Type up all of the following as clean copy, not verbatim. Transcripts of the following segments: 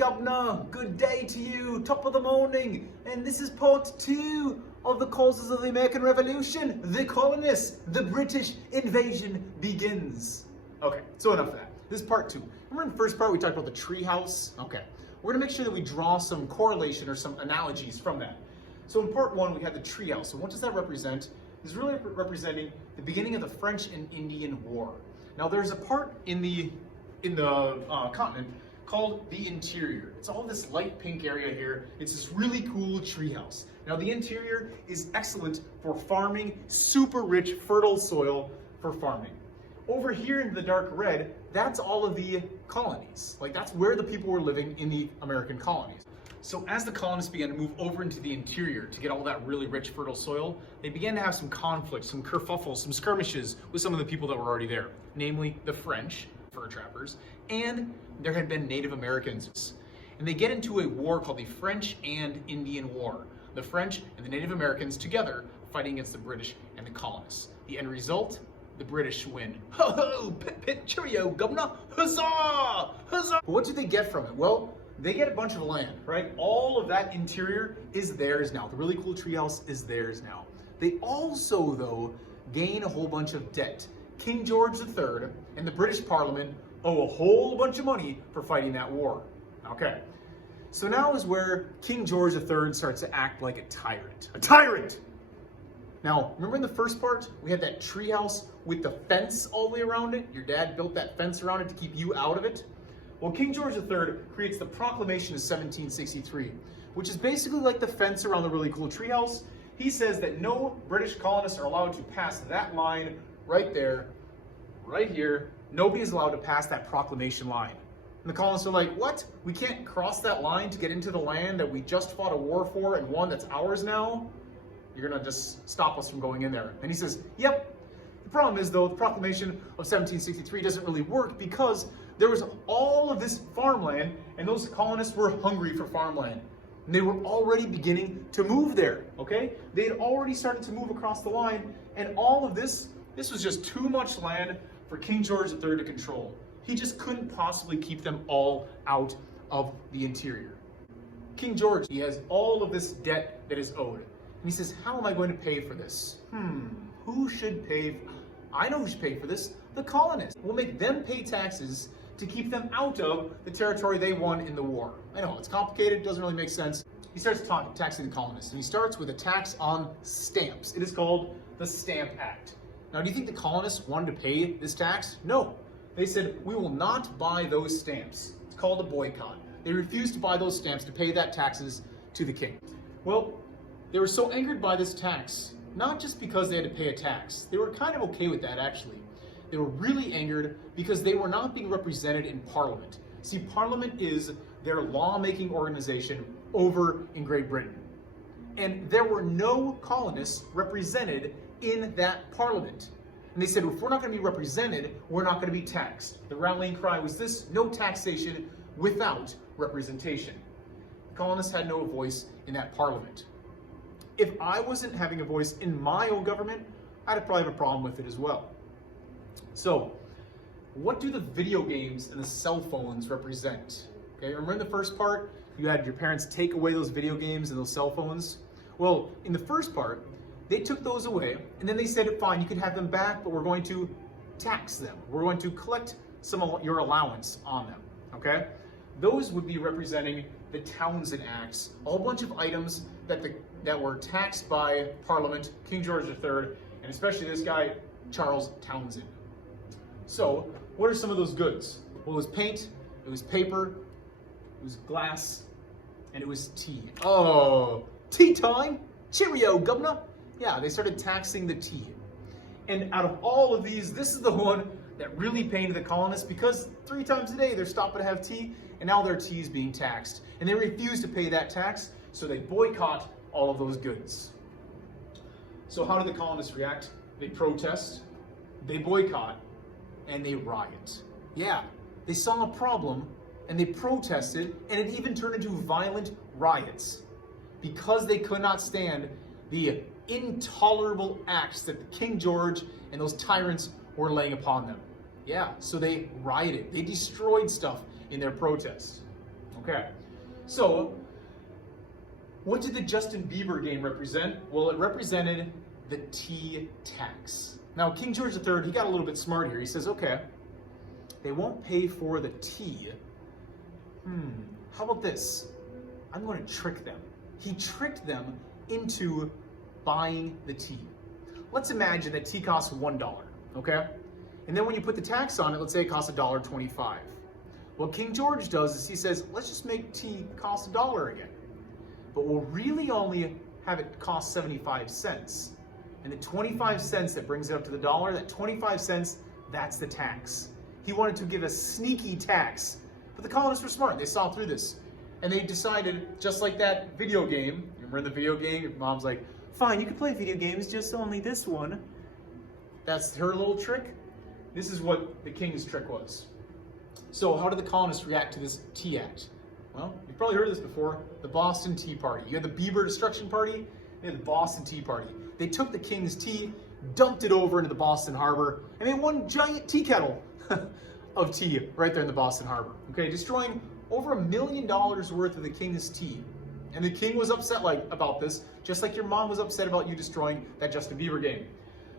Governor. Good day to you, top of the morning. And this is part 2 of the causes of the American Revolution. The colonists, the British invasion begins. Okay, so enough of that. This is part 2. Remember in the first part we talked about the treehouse? Okay, we're gonna make sure that we draw some correlation or some analogies from that. So in part 1 we had the treehouse. So what does that represent? It's really representing the beginning of the French and Indian War. Now there's a part in the continent called the interior. It's all this light pink area here. It's this really cool treehouse. Now the interior is excellent for farming, super rich, fertile soil for farming. Over here in the dark red, that's all of the colonies. Like that's where the people were living in the American colonies. So as the colonists began to move over into the interior to get all that really rich, fertile soil, they began to have some conflicts, some kerfuffles, some skirmishes with some of the people that were already there, namely the French, fur trappers, and there had been Native Americans. And they get into a war called the French and Indian War. The French and the Native Americans together fighting against the British and the colonists. The end result, the British win. Ho ho, pit pit, cheerio, governor, huzzah, huzzah. But what did they get from it? Well, they get a bunch of land, right? All of that interior is theirs now. The really cool treehouse is theirs now. They also, though, gain a whole bunch of debt. King George III and the British Parliament owe a whole bunch of money for fighting that war. Okay, so now is where King George III starts to act like a tyrant. A tyrant! Now, remember in the first part, we had that treehouse with the fence all the way around it? Your dad built that fence around it to keep you out of it? Well, King George III creates the Proclamation of 1763, which is basically like the fence around the really cool treehouse. He says that no British colonists are allowed to pass that line right there, right here. Nobody is allowed to pass that proclamation line. And the colonists are like, what? We can't cross that line to get into the land that we just fought a war for and one that's ours now? You're gonna just stop us from going in there. And he says, yep. The problem is though, the Proclamation of 1763 doesn't really work because there was all of this farmland and those colonists were hungry for farmland. And they were already beginning to move there, okay? They had already started to move across the line and all of this was just too much land for King George III to control. He just couldn't possibly keep them all out of the interior. King George, he has all of this debt that is owed. And he says, how am I going to pay for this? Who should pay? I know who should pay for this. The colonists. We'll make them pay taxes to keep them out of the territory they won in the war. I know, it's complicated, doesn't really make sense. He starts taxing the colonists, and he starts with a tax on stamps. It is called the Stamp Act. Now, do you think the colonists wanted to pay this tax? No. They said, we will not buy those stamps. It's called a boycott. They refused to buy those stamps to pay that taxes to the king. Well, they were so angered by this tax, not just because they had to pay a tax. They were kind of okay with that, actually. They were really angered because they were not being represented in Parliament. See, Parliament is their lawmaking organization over in Great Britain. And there were no colonists represented in that Parliament. And they said, if we're not going to be represented, we're not going to be taxed. The rallying cry was this: no taxation without representation. The colonists had no voice in that Parliament. If I wasn't having a voice in my own government, I'd probably have a problem with it as well. So, what do the video games and the cell phones represent? Okay, remember in the first part, you had your parents take away those video games and those cell phones? Well, in the first part, they took those away, and then they said, fine, you can have them back, but we're going to tax them. We're going to collect some of your allowance on them, okay? Those would be representing the Townshend Acts, a whole bunch of items that were taxed by Parliament, King George III, and especially this guy, Charles Townshend. So, what are some of those goods? Well, it was paint, it was paper, it was glass, and it was tea. Oh, tea time? Cheerio, governor! Yeah, they started taxing the tea. And out of all of these, this is the one that really pained the colonists because 3 times a day they're stopping to have tea, and now their tea is being taxed. And they refuse to pay that tax, so they boycott all of those goods. So how do the colonists react? They protest, they boycott, and they riot. Yeah, they saw a problem, and they protested, and it even turned into violent riots because they could not stand the intolerable acts that King George and those tyrants were laying upon them. Yeah, so they rioted. They destroyed stuff in their protest. Okay, so what did the Justin Bieber game represent? Well, it represented the tea tax. Now, King George III, he got a little bit smart here. He says, okay, they won't pay for the tea. How about this? I'm going to trick them. He tricked them into buying the tea. Let's imagine that tea costs $1, okay? And then when you put the tax on it, let's say it costs $1.25. What King George does is he says, let's just make tea cost $1 again. But we'll really only have it cost 75 cents. And the 25 cents that brings it up to the dollar, that 25 cents, that's the tax. He wanted to give a sneaky tax. But the colonists were smart. They saw through this. And they decided, just like that video game, you remember the video game? Your mom's like, fine, you can play video games, just only this one. That's her little trick. This is what the king's trick was. So how did the colonists react to this Tea Act? Well, you've probably heard of this before, the Boston Tea Party. You had the Bieber Destruction Party, you had the Boston Tea Party. They took the king's tea, dumped it over into the Boston Harbor, and made one giant tea kettle of tea right there in the Boston Harbor. Okay, destroying over $1 million worth of the king's tea. And the king was upset about this, just like your mom was upset about you destroying that Justin Bieber game.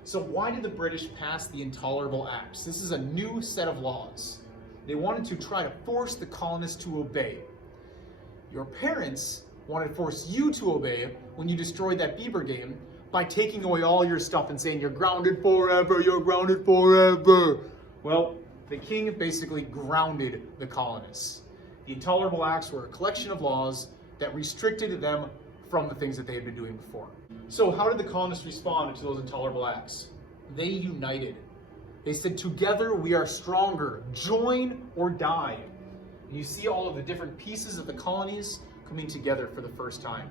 So why did the British pass the Intolerable Acts? This is a new set of laws. They wanted to try to force the colonists to obey. Your parents wanted to force you to obey when you destroyed that Bieber game by taking away all your stuff and saying, you're grounded forever, you're grounded forever. Well, the king basically grounded the colonists. The Intolerable Acts were a collection of laws that restricted them from the things that they had been doing before. So how did the colonists respond to those Intolerable Acts? They united. They said, together we are stronger, join or die. And you see all of the different pieces of the colonies coming together for the first time.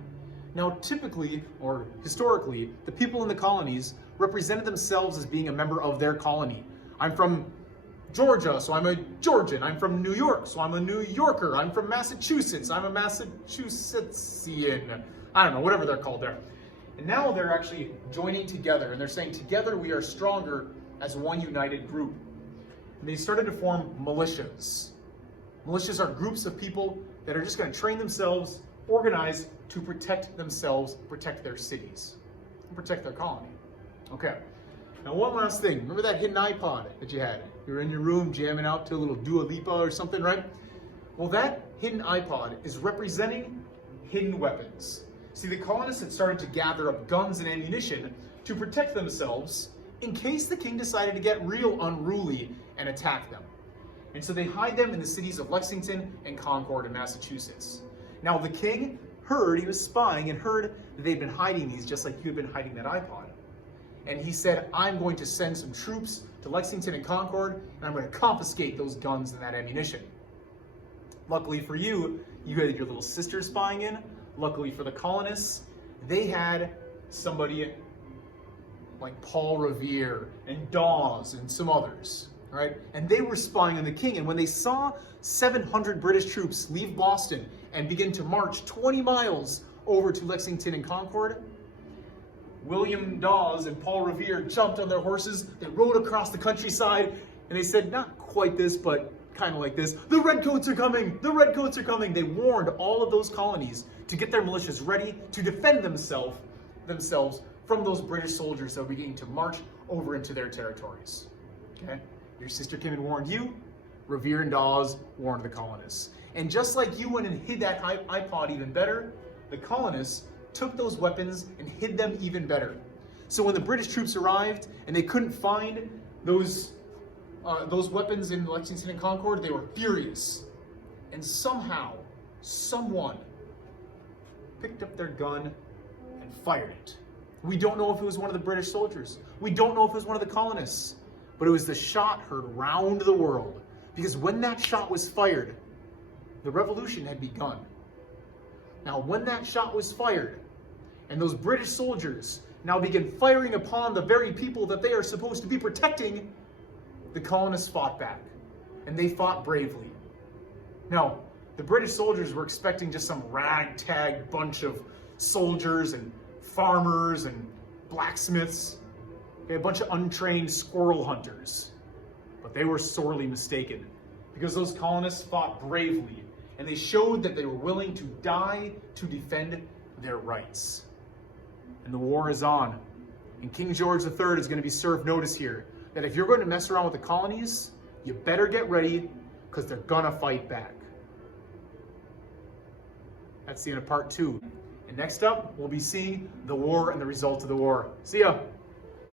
Now, typically, or historically, the people in the colonies represented themselves as being a member of their colony. I'm from Georgia, so I'm a Georgian. I'm from New York, so I'm a New Yorker. I'm from Massachusetts, I'm a Massachusettsian. I don't know, whatever they're called there. And now they're actually joining together, and they're saying, together we are stronger as one united group. And they started to form militias. Militias are groups of people that are just going to train themselves, organize to protect themselves, protect their cities, and protect their colony. Okay. Now, one last thing. Remember that hidden iPod that you had? You were in your room jamming out to a little Dua Lipa or something, right? Well, that hidden iPod is representing hidden weapons. See, the colonists had started to gather up guns and ammunition to protect themselves in case the king decided to get real unruly and attack them. And so they hide them in the cities of Lexington and Concord in Massachusetts. Now, the king heard, he was spying and heard that they'd been hiding these just like you had been hiding that iPod. And he said, I'm going to send some troops to Lexington and Concord, and I'm going to confiscate those guns and that ammunition. Luckily for you, you had your little sister spying in. Luckily for the colonists, they had somebody like Paul Revere and Dawes and some others, right? And they were spying on the king. And when they saw 700 British troops leave Boston and begin to march 20 miles over to Lexington and Concord, William Dawes and Paul Revere jumped on their horses. They rode across the countryside, and they said, not quite this, but kind of like this, the Redcoats are coming! The Redcoats are coming! They warned all of those colonies to get their militias ready to defend themselves from those British soldiers that were beginning to march over into their territories. Okay? Your sister came and warned you. Revere and Dawes warned the colonists. And just like you went and hid that iPod even better, the colonists took those weapons and hid them even better. So when the British troops arrived and they couldn't find those weapons in Lexington and Concord, they were furious. And somehow, someone picked up their gun and fired it. We don't know if it was one of the British soldiers. We don't know if it was one of the colonists. But it was the shot heard round the world. Because when that shot was fired, the revolution had begun. Now, when that shot was fired, and those British soldiers now begin firing upon the very people that they are supposed to be protecting, the colonists fought back. And they fought bravely. Now, the British soldiers were expecting just some ragtag bunch of soldiers and farmers and blacksmiths, a bunch of untrained squirrel hunters. But they were sorely mistaken, because those colonists fought bravely, and they showed that they were willing to die to defend their rights. And the war is on. And King George III is going to be served notice here that if you're going to mess around with the colonies, you better get ready because they're going to fight back. That's the end of part 2. And next up, we'll be seeing the war and the results of the war. See ya!